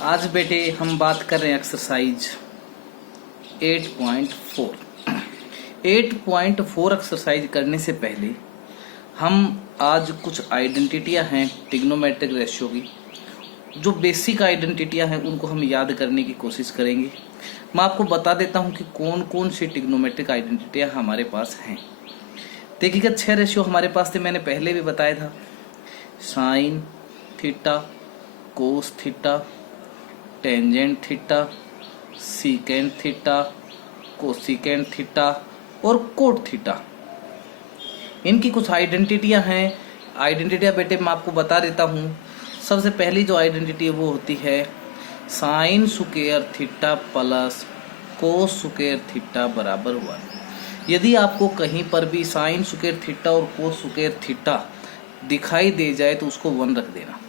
आज बेटे हम बात कर रहे हैं एक्सरसाइज 8.4। 8.4 एक्सरसाइज करने से पहले हम आज कुछ आइडेंटिटियां हैं ट्रिग्नोमेट्रिक रेशियो की, जो बेसिक आइडेंटिटियां हैं उनको हम याद करने की कोशिश करेंगे। मैं आपको बता देता हूं कि कौन कौन सी ट्रिग्नोमेट्रिक आइडेंटिटियां हमारे पास हैं। देखिएगा 6 रेशियो हमारे पास थे, मैंने पहले भी बताया था। Sine theta, cos theta, tangent theta, secant theta, cosecant theta और कोट थीटा। इनकी कुछ आइडेंटिटियां हैं। आइडेंटिटियां बेटे मैं आपको बता देता हूं। सबसे पहली जो आइडेंटिटी है वो होती है sine square theta plus cos square theta बराबर 1। यदि आपको कहीं पर भी साइन स्क्वायर थीटा और कोस स्क्वायर थीटा दिखाई दे जाए तो उसको 1 रख देना।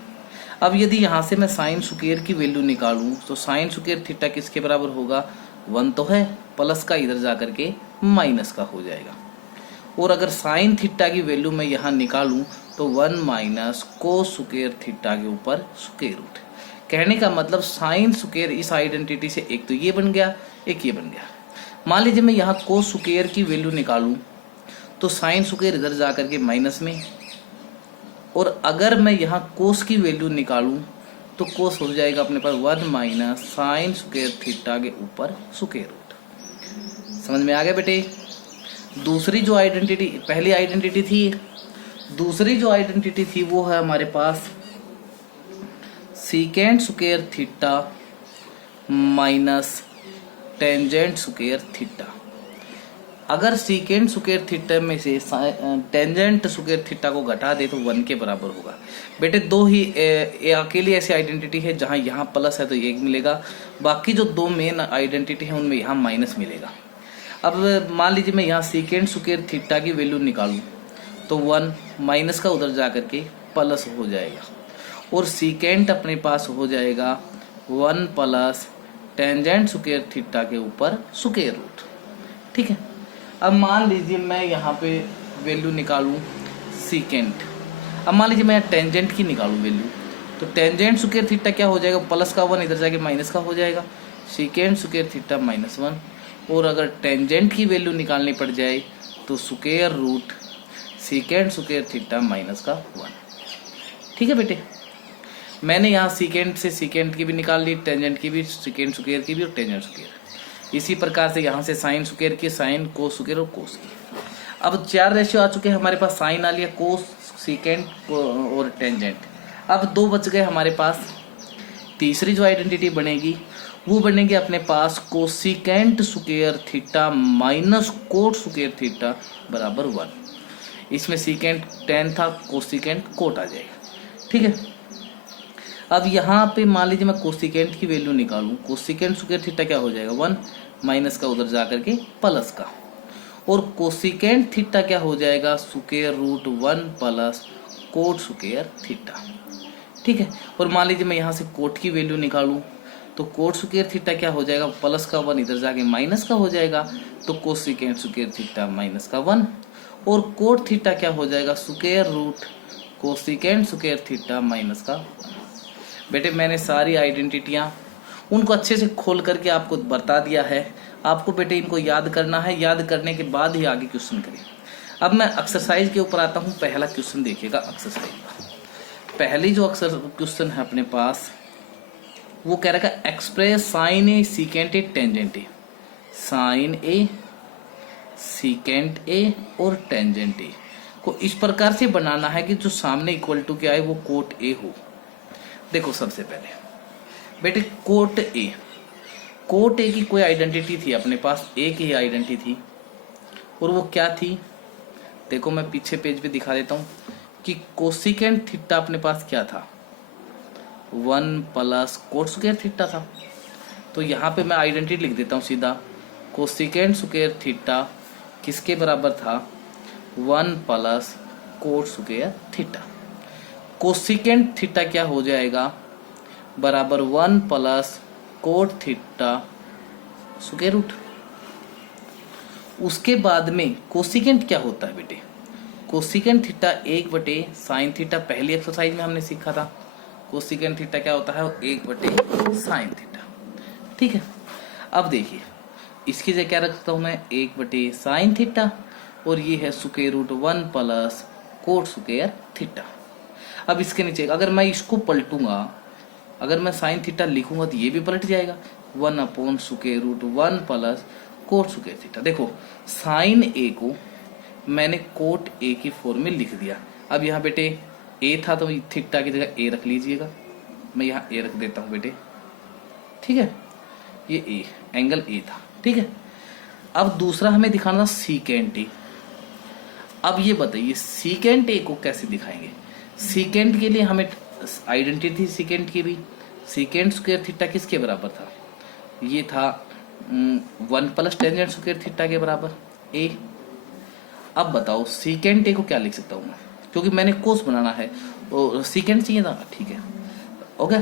अब यदि यहाँ से मैं साइन स्क्वायर की वैल्यू निकालूं तो साइन स्क्वायर थीटा किसके बराबर होगा? 1 तो है, प्लस का इधर जा करके माइनस का हो जाएगा। और अगर साइन थीटा की वैल्यू मैं यहाँ निकालूं तो 1 माइनस कोस स्क्वायर थीटा के ऊपर स्क्वायर रूट। कहने का मतलब साइन स्क्वायर इस आइडेंटिटी से एक तो ये बन गया, एक ये बन गया। मान लीजिए मैं यहाँ कोस स्क्वायर की वैल्यू निकालूं तो साइन स्क्वायर इधर जा करके माइनस में, और अगर मैं यहाँ कोस की वैल्यू निकालूं तो कोस हो जाएगा अपने पास 1 माइनस साइन स्क्वायर थीटा के ऊपर स्क्वायर रूट। समझ में आ गया बेटे? दूसरी जो आइडेंटिटी, पहली आइडेंटिटी थी, दूसरी जो आइडेंटिटी थी वो है हमारे पास secant square theta minus tangent square theta. अगर सीकेंट स्क्वायर थीटा में से टेंजेंट स्क्वायर थीटा को घटा दे तो 1 के बराबर होगा। बेटे दो ही अकेली ऐसी आइडेंटिटी है जहां यहाँ प्लस है तो 1 मिलेगा, बाकी जो दो मेन आइडेंटिटी है उनमें यहाँ माइनस मिलेगा। अब मान लीजिए मैं यहाँ सीकेंट स्क्वायर थीटा की वैल्यू निकालूं तो 1 माइनस का उधर जा करके प्लस हो जाएगा, और सीकेंट अपने पास हो जाएगा 1 प्लस टेंजेंट स्क्वायर थीटा के ऊपर स्क्वायर रूट। ठीक है। अब मान लीजिए मैं यहाँ पे वैल्यू निकालूं सीकेंट। अब मान लीजिए मैं टेंजेंट की निकालूं वैल्यू तो टेंजेंट स्क्वायर थीटा क्या हो जाएगा? प्लस का 1 इधर जाके माइनस का हो जाएगा, सीकेंट स्क्वायर थीटा माइनस 1। और अगर टेंजेंट की वैल्यू निकालनी पड़ जाए तो square root secant square theta minus का 1। ठीक है बेटे, मैंने यहाँ सीकेंट से सीकेंट की भी निकाल ली, टेंजेंट की भी, सीकेंट स्क्वायर की भी और टेंजेंट स्क्वायर। इसी प्रकार से यहाँ से साइन स्क्वायर की, साइन कोस स्क्वायर और कोस की। अब 4 रेशियो आ चुके हैं हमारे पास, साइन आ लिया, कोस, सीकेंट और टेंजेंट। अब 2 बच गए हमारे पास। तीसरी जो आइडेंटिटी बनेगी वो बनेगी अपने पास cosecant square theta minus cot square theta बराबर 1। इसमें सीकेंट टेन था, कोसिकेंट कोट आ जाएगा। ठीक है। अब यहाँ पे मान लीजिए मैं कोसिकेंट की वैल्यू निकालूं, कोसिकेंट स्क्वायर थीटा क्या हो जाएगा? 1 माइनस का उधर जा करके प्लस का, और कोसिकेंट थीटा क्या हो जाएगा? Square root 1 plus cot square theta. ठीक है। और मान लीजिए मैं यहाँ से कोट की वैल्यू निकालूं तो कोट स्क्वायर थीटा क्या हो जाएगा? प्लस का 1 इधर जाके माइनस का हो जाएगा, तो कोसिकेंट स्क्वायर थीटा माइनस का 1। और कोट थीटा क्या हो जाएगा? Square root cosecant square theta minus का 1। बेटे मैंने सारी आइडेंटिटियां उनको अच्छे से खोल करके आपको बता दिया है। आपको बेटे इनको याद करना है, याद करने के बाद ही आगे क्वेश्चन करें। अब मैं एक्सरसाइज के ऊपर आता हूं। पहला क्वेश्चन देखिएगा एक्सरसाइज का। पहली जो क्वेश्चन है अपने पास वो कह रहा है express sine A secant A tangent A. Sine A, secant A और टेंजेंट ए को इस प्रकार से बनाना है कि जो सामने इक्वल टू क्या है वो कोट ए हो। देखो सबसे पहले बेटे कोट ए, कोट ए की कोई आइडेंटिटी थी अपने पास, एक ही आइडेंटिटी थी, और वो क्या थी? देखो मैं पीछे पेज पे दिखा देता हूं कि कोसिकेंट थीटा अपने पास क्या था? 1 प्लस कोट स्क्वायर थीटा था। तो यहाँ पे मैं आइडेंटिटी लिख देता हूँ सीधा, कोसिकेंट स्क्वायर थीटा किसके बराबर था? 1 plus cot square theta. Cosecant theta क्या हो जाएगा? बराबर 1 plus cot theta square root. उसके बाद में कोसिकेंट क्या होता है बेटे? कोसिकेंट थीटा 1 बटे साइन थीटा, पहली एक्सरसाइज में हमने सीखा था। कोसिकेंट थीटा क्या होता है, 1 साइन थीटा। ठीक है, अब देखिए इसकी जगह क्या रखता हूं मैं, 1 साइन थीटा, और ये है square root 1 plus cot square theta. अब इसके नीचे अगर मैं इसको पलटूंगा, अगर मैं साइन थीटा लिखूंगा तो ये भी पलट जाएगा, 1/√1 प्लस कोट स्क्वायर थीटा। देखो साइन ए को मैंने कोट ए की फॉर्म में लिख दिया। अब यहाँ बेटे ए था तो थीटा की जगह ए रख लीजिएगा, मैं यहाँ ए रख देता हूँ बेटे। ठीक है, ये ए एंगल ए था। ठीक है, अब दूसरा हमें दिखाना था सीकेंट ए। अब ये बताइए सीकेंट ए को कैसे दिखाएंगे। सीकेंट के लिए हमें आइडेंटिटी थी सीकेंट की भी, सीकेंट स्क्वायर थीटा किसके बराबर था, ये था 1 प्लस टेंजेंट स्क्वायर थीटा के बराबर ए। अब बताओ सीकेंट ए को क्या लिख सकता हूँ मैं, क्योंकि मैंने कोस बनाना है और सीकेंट चाहिए था। ठीक है, ओके,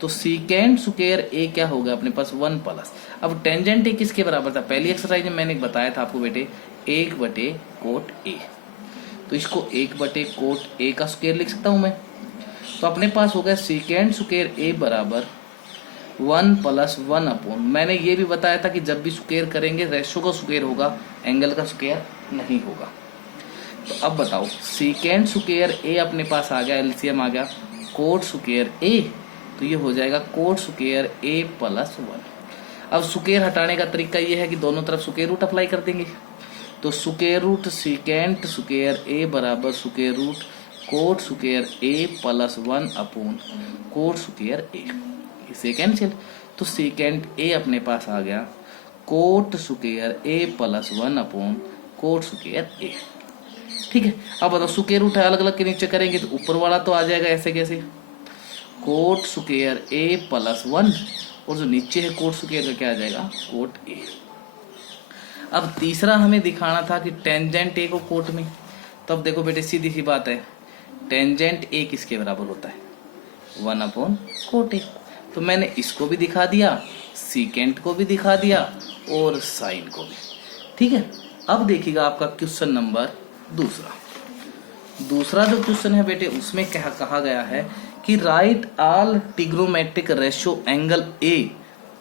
तो सीकेंट स्क्वायर ए क्या होगा अपने पास 1 प्लस, अब टेंजेंट ए किसके बराबर था, पहली एक्सरसाइज में मैंने बताया था आपको बेटे 1/कोट ए, तो इसको 1/कोट ए का स्क्वायर लिख सकता हूं मैं। तो अपने पास हो गया सीकेंट स्क्वायर ए बराबर 1 + 1/, मैंने ये भी बताया था कि जब भी स्क्वायर करेंगे रेशो का स्क्वायर होगा, एंगल का स्क्वायर नहीं होगा। तो अब बताओ सीकेंट स्क्वायर ए अपने पास आ गया, एलसीएम आ गया कोट स्क्वायर ए, तो ये हो जाएगा कोट स्क्वायर ए + 1। अब स्क्वायर हटाने का तरीका ये है कि दोनों तरफ स्क्वायर रूट अप्लाई कर देंगे, तो स्क्वायर रूट सीकेंट स्क्वायर ए बराबर स्क्वायर रूट कोट स्क्वायर ए + 1/, कोट स्क्वायर ए, इसे कैंसिल, तो सीकेंट ए अपने पास आ गया कोट स्क्वायर ए + 1/, कोट स्क्वायर ए। ठीक है, अब बताओ स्क्वायर रूट है अलग अलग के नीचे करेंगे तो ऊपर वाला तो आ जाएगा ऐसे कैसे, कोट स्क्वायर ए + 1, और जो नीचे है कोट स्क्वायर का क्या आ जाएगा, कोट ए। अब तीसरा हमें दिखाना था कि टेंजेंट ए को कोट में, तो अब देखो बेटे सीधी सी बात है, टेंजेंट ए किसके बराबर होता है, 1/कोट ए। तो मैंने इसको भी दिखा दिया, सीकेंट को भी दिखा दिया और साइन को भी। ठीक है, अब देखिएगा आपका क्वेश्चन नंबर दूसरा जो क्वेश्चन है बेटे उसमें क्या कहा गया है कि right all trigonometric ratio angle A,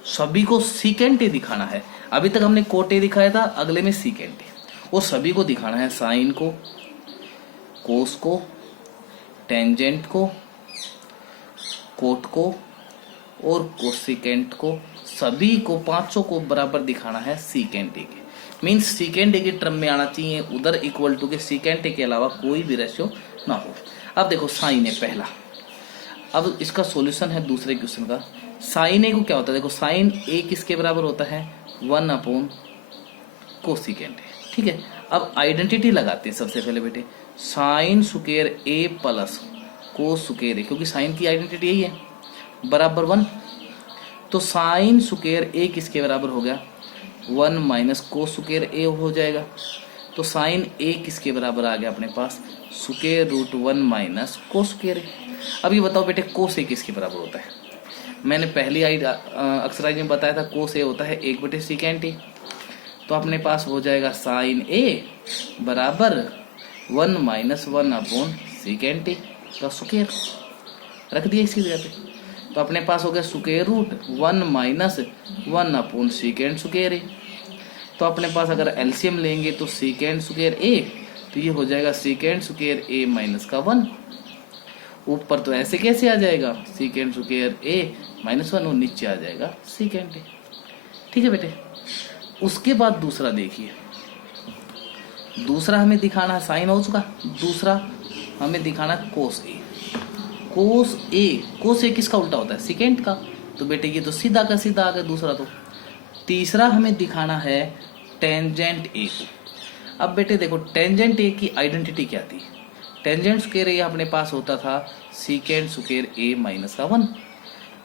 सभी को सीकेंट ए दिखाना है। अभी तक हमने कोट ए दिखाया था, अगले में सीकेंट ए, और सभी को दिखाना है, साइन को, कोस को, टेंजेंट को, कोट को और कोसिकेंट को, सभी को पांचों को बराबर दिखाना है सीकेंट ए के। मीन्स सीकेंट ए के टर्म में आना चाहिए, उधर इक्वल टू के सीकेंट ए के अलावा कोई भी रेशियो ना हो। अब देखो साइन ए पहला, अब इसका सॉल्यूशन है दूसरे क्वेश्चन का। साइन ए को क्या होता है, देखो साइन ए किसके बराबर होता है, 1/कोसिकेंट ए। ठीक है, अब आइडेंटिटी लगाते हैं सबसे पहले बेटे, साइन स्क्वायर ए + कोस स्क्वायर ए, क्योंकि साइन की आइडेंटिटी यही है, बराबर 1। तो साइन स्क्वायर ए किसके बराबर हो गया, 1 - कोस स्क्वायर ए हो जाएगा। तो साइन ए किसके बराबर आ गया अपने पास, स्क्वायर रूट 1 - कोस स्क्वायर ए। अब ये बताओ बेटे कोस ए किसके बराबर होता है, मैंने पहली एक्सरसाइज में बताया था कोस ए होता है 1/सीकेंट ए। तो अपने पास हो जाएगा साइन ए बराबर 1 - 1/सीकेंट ए का स्क्वायर रख दिया इसकी जगह पे। तो अपने पास हो गया स्क्वायर रूट 1 - 1/सीकेंट स्क्वायर ए। तो अपने पास अगर एलसीएम लेंगे तो सीकेंट स्क्वायर ए, तो ये हो जाएगा सीकेंट स्क्वायर ए -1। ऊपर तो ऐसे कैसे आ जाएगा, सीकेंट स्क्वायर ए -1, और नीचे आ जाएगा सीकेंट ए। ठीक है बेटे, उसके बाद दूसरा देखिए, दूसरा हमें दिखाना है, साइन हो चुका, दूसरा हमें दिखाना है कोस ए। कोस ए किसका उल्टा होता है, सीकेंट का, तो बेटे ये तो सीधा का सीधा आ गया दूसरा। तो तीसरा हमें दिखाना है टेंजेंट ए को। अब बेटे देखो टेंजेंट ए की आइडेंटिटी क्या थी, टेंजेंट स्क्वायर ए अपने पास होता था सीकेंट स्क्वायर ए -1।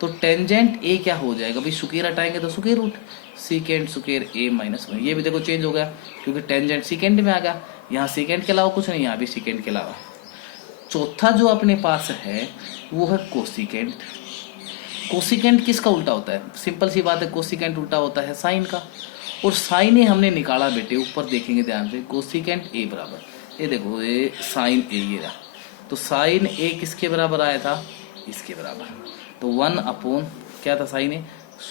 तो टेंजेंट ए क्या हो जाएगा भाई, स्क्वायर हटाएंगे तो स्क्वायर रूट सीकेंट स्क्वायर ए -1। ये भी देखो चेंज हो गया क्योंकि टेंजेंट सीकेंट में आ गया, यहाँ सीकेंट के अलावा कुछ नहीं, यहाँ भी सीकेंट के अलावा। चौथा जो अपने पास है वो है कोसिकेंट। कोसिकेंट किसका उल्टा होता है, सिंपल सी बात है, कोसिकेंट उल्टा होता है साइन का। और साइन ए हमने निकाला बेटे, ऊपर देखेंगे ध्यान से, कोसिकेंट ए बराबर, ये देखो ये साइन ए, ये रहा, तो साइन ए किसके बराबर आया था, इसके बराबर। तो 1 अपॉन क्या था साइन ए,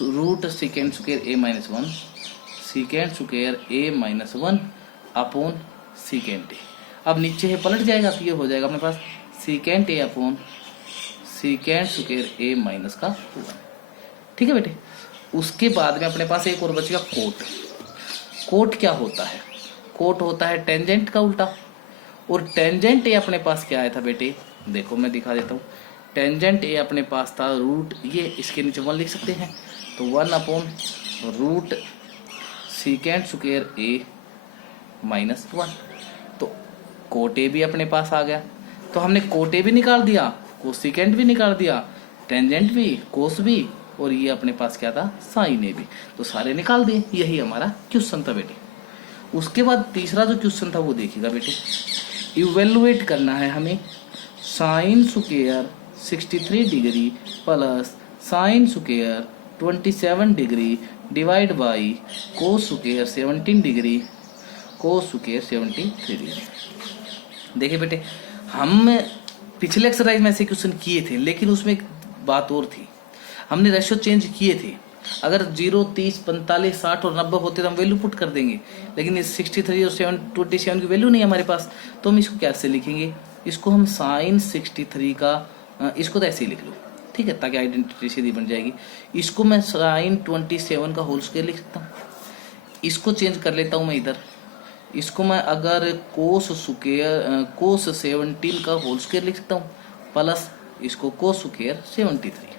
रूट सेकेंड स्क्वायर ए माइनस 1 सेकेंड स्क्वायर ए माइनस 1 अपॉन सेकेंड ए। अब नीचे है पलट जाएगा तो ये हो जाएगा अपने पास सेकेंड ए अपॉन सेकेंड स्क्वायर ए माइनस का 1। ठीक है बेटे। उसके बाद में अपने पास एक और बचेगा कोट। कोट क्या होता है, कोट होता है टेंजेंट का उल्टा। और टेंजेंट ए अपने पास क्या आया था बेटे, देखो मैं दिखा देता हूँ। टेंजेंट ए अपने पास था रूट, ये इसके नीचे 1 लिख सकते हैं, तो 1 अपॉन रूट सेकेंड स्क्वायर ए माइनस 1। तो कोट ए भी अपने पास आ गया। तो हमने कोट ए भी निकाल दिया, कोसेकेंट भी निकाल दिया, टेंजेंट भी, कोस भी, और ये अपने पास क्या था साइन ए भी। तो सारे निकाल दिए। यही हमारा क्वेश्चन था बेटे। उसके बाद तीसरा जो क्वेश्चन था वो देखिएगा बेटे, इवेलुएट करना है हमें sine square 63 degree plus sine square 27 degree divide by cos square 17 degree cos square 73 degree. देखिए बेटे, हम पिछले एक्सरसाइज में ऐसे क्वेश्चन किए थे, लेकिन उसमें एक बात और थी, हमने रेशियो चेंज किए थे। अगर 0, 30, 45, 60 और 90 होते तो हम वैल्यू पुट कर देंगे, लेकिन इस 63 और 27 की वैल्यू नहीं है हमारे पास, तो हम इसको कैसे लिखेंगे, इसको हम साइन 63 का, इसको तो ऐसे ही लिख लो, ठीक है, ताकि आइडेंटिटी सीधी बन जाएगी। इसको मैं साइन 27 का होल स्क्वायर लिख सकता हूँ। इसको चेंज कर लेता हूँ मैं इधर, इसको मैं अगर कोस स्क्वायर कोस 17 का होल स्क्वायर लिख सकता हूँ, प्लस इसको कोस स्क्वायर 73।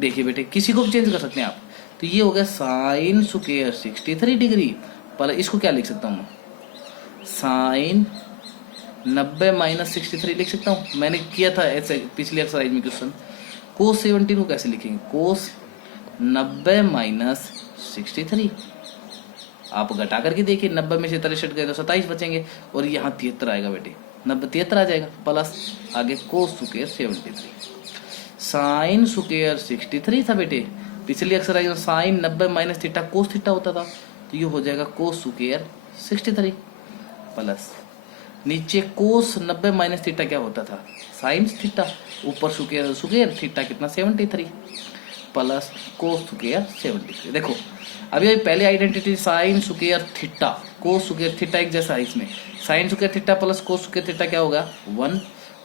देखिए बेटे, किसी को भी चेंज कर सकते हैं आप। तो ये हो गया साइन स्क्वायर 63 डिग्री, पर इसको क्या लिख सकता हूँ मैं, साइन 90 माइनस 63 लिख सकता हूँ। मैंने किया था ऐसे पिछले एक्सरसाइज में क्वेश्चन। कोस 17 को कैसे लिखेंगे, कोस 90 माइनस 63। आप घटा करके देखिए, 90 में से 63 गए तो 27 बचेंगे, और यहाँ 73 आएगा बेटे, 90 73 आ जाएगा, प्लस आगे कोस स्क्वायर 73। साइन स्क्वायर 63 था बेटे, पिछली एक्सरसाइज में sine 90 minus theta cos theta होता था, तो ये हो जाएगा कोस स्क्वायर 63 प्लस नीचे कोस 90 माइनस थीटा क्या होता था साइन थीटा, ऊपर स्क्वायर स्क्वायर थीटा कितना 73 प्लस कोस स्क्वायर 73। देखो अभी पहले identity sine square theta cos square theta एक जैसा है, इसमें sine square theta plus cos square theta क्या होगा 1,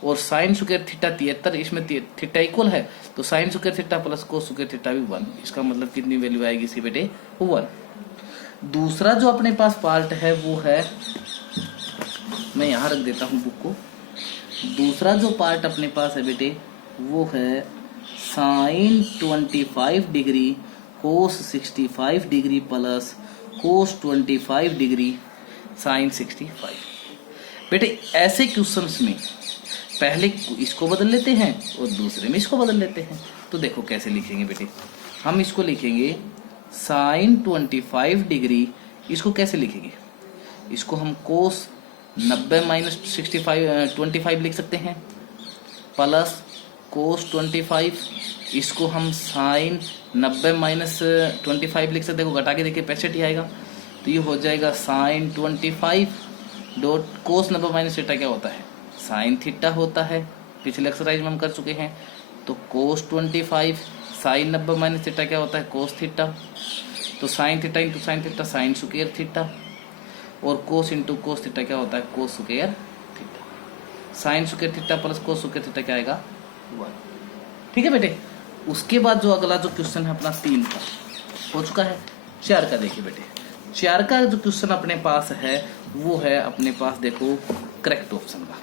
और साइन स्क्वायर थीटा 73, इसमें थीटा इक्वल है, तो sine square theta plus cos square theta भी 1। इसका मतलब कितनी वैल्यू आएगी इसी बेटे 1। दूसरा जो अपने पास पार्ट है वो है, मैं यहाँ रख देता हूँ बुक को। दूसरा जो पार्ट अपने पास है बेटे वो है sine 25 degree cos 65 degree plus cos 25 degree sine 65। बेटे ऐसे क्वेश्चंस में पहले इसको बदल लेते हैं और दूसरे में इसको बदल लेते हैं। तो देखो कैसे लिखेंगे बेटे, हम इसको लिखेंगे साइन 25 डिग्री, इसको कैसे लिखेंगे, इसको हम कोस 90 माइनस 25 लिख सकते हैं, प्लस कोस 25, इसको हम साइन 90 माइनस 25 लिख सकते हैं, को घटा के देखिए 65 ही आएगा, तो ये हो जाएगा साइन 25 डॉट कोस 90 माइनस थीटा क्या होता है साइन थीटा होता है, पिछले एक्सरसाइज में हम कर चुके हैं। तो कोस 25 साइन 90 माइनस थीटा क्या होता है कोस थीटा, तो sine theta into sine theta sine square theta, और कोस इंटू कोस थीटा क्या होता है cos square theta, sine square theta plus cos square theta क्या आएगा 1। ठीक है बेटे। उसके बाद जो अगला जो क्वेश्चन है अपना 3 का हो चुका है, 4 का देखिए बेटे, 4 का जो क्वेश्चन अपने पास है वो है अपने पास देखो करेक्ट ऑप्शन का।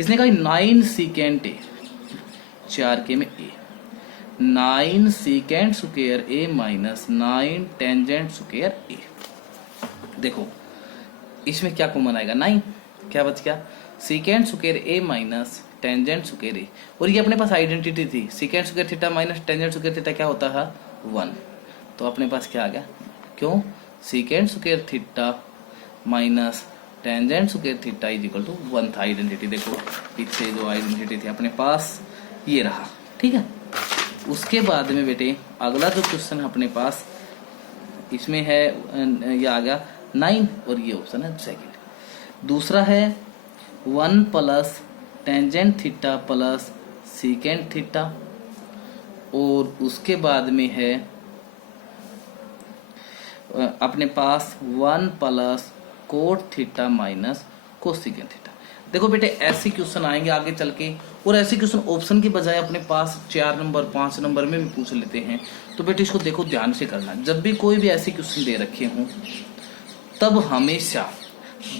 इसने कहा 9 सीकेंट ए, 4 के में ए, 9 सीकेंट स्क्वायर ए माइनस 9 टेंजेंट स्क्वायर ए। देखो इसमें क्या कॉमन आएगा 9, क्या बच गया सीकेंट स्क्वायर ए माइनस टेंजेंट स्क्वायर ए, और ये अपने पास आइडेंटिटी थी secant square theta minus tangent square theta क्या होता था 1, तो अपने पास क्या आ गया, क्यों secant square theta minus tangent square theta is equal to 1 था आइडेंटिटी। देखो पीछे जो आइडेंटिटी थी अपने पास ये रहा, ठीक है। उसके बाद में बेटे अगला जो क्वेश्चन है अपने पास इसमें है ये आ गया 9, और ये ऑप्शन है सेकंड। दूसरा है 1 plus tangent theta plus secant theta, और उसके बाद में है अपने पास 1 plus cot theta minus cosecant theta. देखो बेटे ऐसे क्वेश्चन आएंगे आगे चल के, और ऐसे क्वेश्चन ऑप्शन की बजाय अपने पास 4 नंबर 5 नंबर में भी पूछ लेते हैं। तो बेटे इसको देखो ध्यान से करना, जब भी कोई भी ऐसे क्वेश्चन दे रखे हों तब हमेशा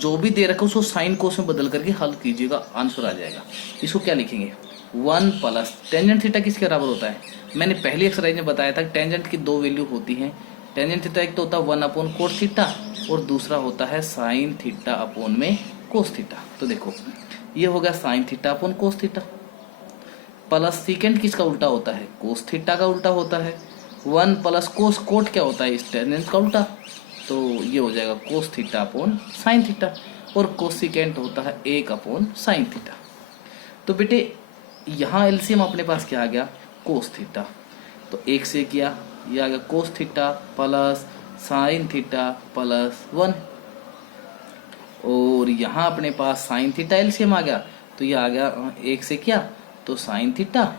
जो भी दे रखा उसको साइन कोस में बदल करके हल कीजिएगा, आंसर आ जाएगा। इसको क्या लिखेंगे, 1 प्लस टेंजेंट थीटा किसके बराबर होता है, मैंने पहली एक्सरसाइज में बताया था टेंजेंट की 2 वैल्यू होती हैं। टेंजेंट थीटा एक तो होता है 1 अपॉन कोट थीटा, और दूसरा होता है साइन थीटा अपॉन में कोस थीटा। तो देखो ये हो गया sine theta upon cos theta, plus secant किसका उल्टा होता है, कोस थीटा का उल्टा होता है। 1 प्लस कोस, कोट क्या होता है, इस टेंजेंट का उल्टा, तो ये हो जाएगा cos theta upon sine theta, और कोसिकेंट होता है 1 अपॉन साइन थीटा। तो बेटे यहाँ एलसीएम अपने पास क्या आ गया, कोस थीटा, तो 1 से किया, ये आ गया cos theta plus sine theta plus 1, और यहाँ अपने पास साइन थीटा एलसीएम आ गया, तो ये आ गया 1 से किया तो साइन थीटा,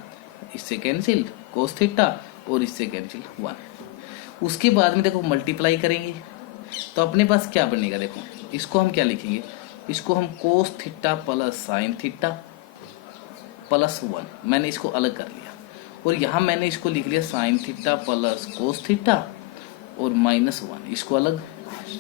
इससे कैंसिल कोस थीटा, और इससे कैंसिल 1। उसके बाद में देखो मल्टीप्लाई करेंगे तो अपने पास क्या बनेगा, देखो इसको हम क्या लिखेंगे, इसको हम cos theta plus sine theta plus 1, मैंने इसको अलग कर लिया, और यहाँ मैंने इसको लिख लिया sine theta plus cos theta और माइनस 1, इसको अलग,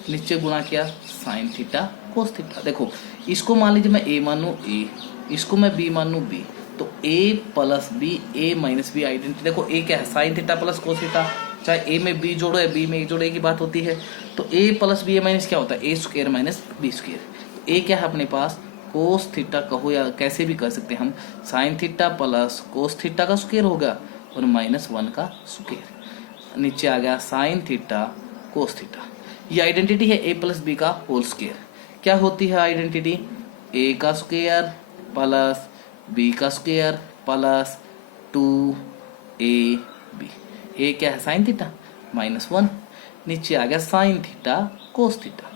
नीचे गुणा किया साइन थीटा कोस थीटा। देखो इसको मान लीजिए मैं ए मानू ए, इसको मैं बी मानू बी, तो ए प्लस बी, ए माइनस बी आइडेंटिटी। देखो ए क्या है, sine theta plus cos theta, चाहे ए में बी जोड़ो या बी में ए जोड़ो, की बात होती है। तो ए प्लस बी ए माइनस क्या होता है, ए स्क्वायर माइनस बी स्क्वायर। ए क्या है अपने पास, कोस थीटा कहो या कैसे भी कर सकते हैं हम, sine theta plus cos theta का स्क्वायर होगा और माइनस 1 का स्क्वायर, नीचे आ गया साइन थीटा कोस थीटा। ये आइडेंटिटी है ए प्लस बी का होल स्क्वायर। क्या होती है आइडेंटिटी, ए का स्क्वायर प्लस बी का स्क्वायर प्लस 2ab। ए क्या है साइन थीटा माइनस 1, नीचे आ गया साइन थीटा कोस थीटा।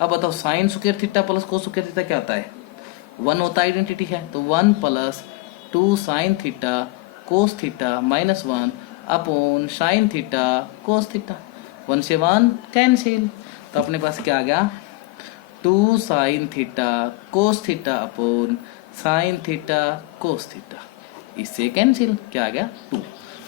अब बताओ sine square theta plus cos square theta क्या होता है, 1 होता है, आइडेंटिटी है, तो 1 plus 2 sine theta cos theta minus 1 upon sine theta cos theta, 1 से 1 कैंसिल, तो अपने पास क्या आ गया 2 sine theta cos theta upon sine theta cos theta, इससे कैंसिल क्या आ गया 2।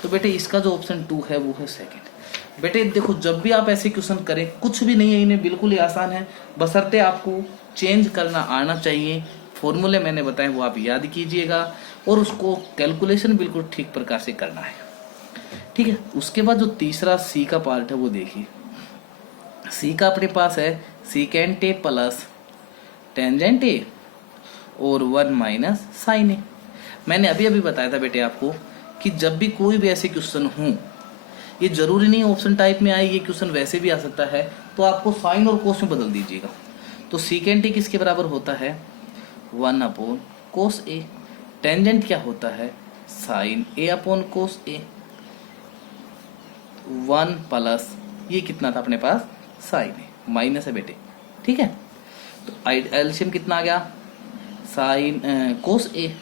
तो बेटे इसका जो ऑप्शन 2 है वो है सेकंड। बेटे देखो जब भी आप ऐसे क्वेश्चन करें, कुछ भी नहीं है इन्हें, बिल्कुल ही आसान है, बशर्ते आपको चेंज करना आना चाहिए। फॉर्मूले मैंने बताए वो आप याद कीजिएगा, और उसको कैलकुलेशन बिल्कुल ठीक प्रकार से करना है, ठीक है। उसके बाद जो तीसरा सी का पार्ट है वो देखिए, सी का अपने पास है सीकेंट ए प्लस टेंजेंट ए और 1 माइनस साइन ए। मैंने अभी अभी बताया था बेटे आपको कि जब भी कोई भी ऐसे क्वेश्चन हो, ये जरूरी नहीं ऑप्शन टाइप में आए, ये क्वेश्चन वैसे भी आ सकता है, तो आपको साइन और कोस में बदल दीजिएगा। तो सीकेंट ए किसके बराबर होता है, 1 अपॉन कोस ए, टेंजेंट क्या होता है साइन ए अपॉन कोस ए, 1 प्लस ये कितना था अपने पास साइन ए, माइनस है बेटे, ठीक है। तो एलसीएम कितना आ गया साइन कोस ए,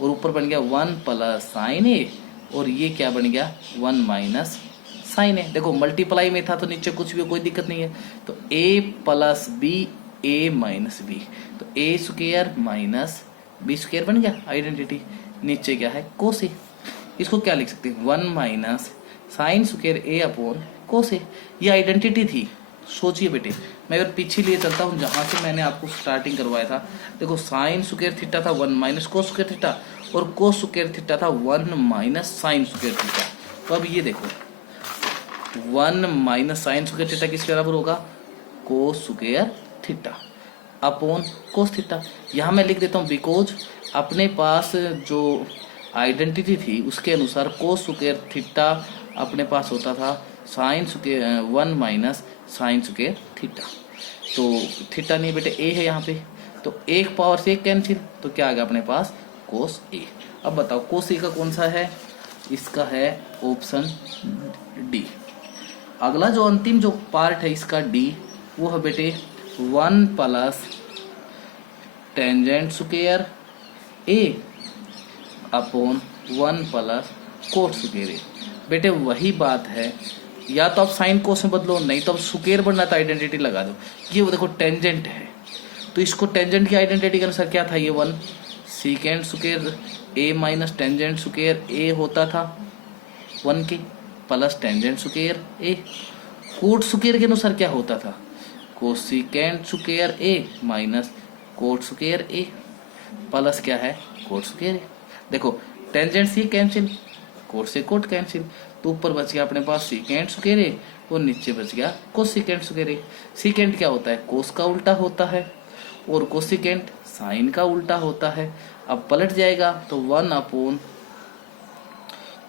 और ऊपर बन गया 1 प्लस साइन ए, और ये क्या बन गया 1 माइनस साइन ए। देखो मल्टीप्लाई में था तो नीचे कुछ भी कोई दिक्कत नहीं है, तो ए प्लस बी ए माइनस बी, तो ए स्क्वायर माइनस बी स्क्वायर बन गया आइडेंटिटी, नीचे क्या है कोस ए। इसको क्या लिख सकते हैं 1 माइनस साइन स्क्वायर ए अपॉन कोस ए, ये आइडेंटिटी थी। सोचिए बेटे मैं अगर पीछे लिए चलता हूँ जहां से मैंने आपको स्टार्टिंग करवाया था, देखो साइन स्क्वायर थीटा था 1 माइनस कोस स्क्वायर थीटा, और कोस स्क्वायर थीटा था 1 माइनस साइन स्क्वायर थीटा। तो अब ये देखो 1 माइनस साइन स्क्वायर थीटा किसके बराबर होगा, cos square theta upon cos theta. यहाँ मैं लिख देता हूँ बिकॉज अपने पास जो आइडेंटिटी थी उसके अनुसार कोस स्क्वायर थीटा अपने पास होता था sine square 1 minus sine square theta, तो थीटा नहीं बेटे ए है यहाँ पे, तो 1 पावर से 1 कैंसिल, तो क्या आ गया अपने पास कोस ए। अब बताओ कोस ए का कौन सा है, इसका है ऑप्शन डी। अगला जो अंतिम जो पार्ट है इसका डी, वो है बेटे 1 प्लस टेंजेंट स्क्वायर ए अपॉन 1 प्लस कोट स्क्वायर ए। बेटे वही बात है, या तो आप साइन कोस में बदलो, नहीं तो आप स्क्वायर बनना तो आइडेंटिटी लगा दो। ये वो देखो टेंजेंट है, तो इसको टेंजेंट की आइडेंटिटी के अनुसार क्या था, ये 1 सीकेंड स्क्वायर ए माइनस टेंजेंट स्क्वायर ए होता था 1 के, प्लस टेंजेंट स्क्वायर ए। कोट स्क्वायर के अनुसार क्या होता था, कोसिकेंट स्क्वायर ए माइनस कोट स्क्वायर ए, प्लस क्या है कोट स्क्वायर ए। देखो टेंजेंट से कैंसिल, कोट से कोट कैंसिल, तो ऊपर बच गया अपने पास सीकेंट स्क्वायर ए और नीचे बच गया कोसिकेंट स्क्वायर ए। सीकेंट क्या होता है, कोस का उल्टा होता है, और कोसिकेंट साइन का उल्टा होता है। अब पलट जाएगा तो 1 अपॉन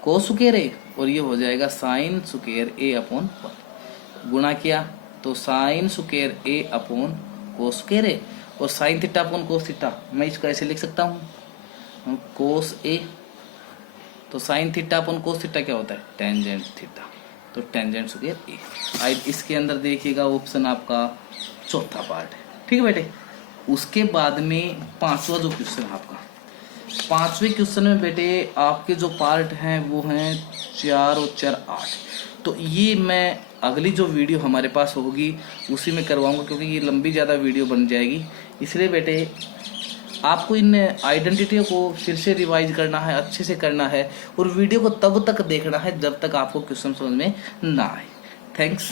कोस स्क्वायर ए, और ये हो जाएगा साइन स्क्वायर ए अपॉन 1। गुणा किया तो साइन स्क्वायर ए अपॉन कोस स्क्वायर ए, और sine theta upon cos theta, मैं इसको ऐसे लिख सकता हूँ कोस ए, तो sine theta upon cos theta क्या होता है टेंजेंट थीटा, तो टेंजेंट स्क्वायर ए। इसके अंदर देखिएगा ऑप्शन आपका चौथा पार्ट है, ठीक है बेटे। उसके बाद में पांचवा जो क्वेश्चन है आपका, पांचवें क्वेश्चन में बेटे आपके जो पार्ट हैं वो हैं 4 और 4 8। तो ये मैं अगली जो वीडियो हमारे पास होगी उसी में करवाऊंगा, क्योंकि ये लंबी ज़्यादा वीडियो बन जाएगी। इसलिए बेटे आपको इन आइडेंटिटियों को फिर से रिवाइज करना है, अच्छे से करना है, और वीडियो को तब तक देखना है जब तक आपको क्वेश्चन समझ में ना आए। थैंक्स।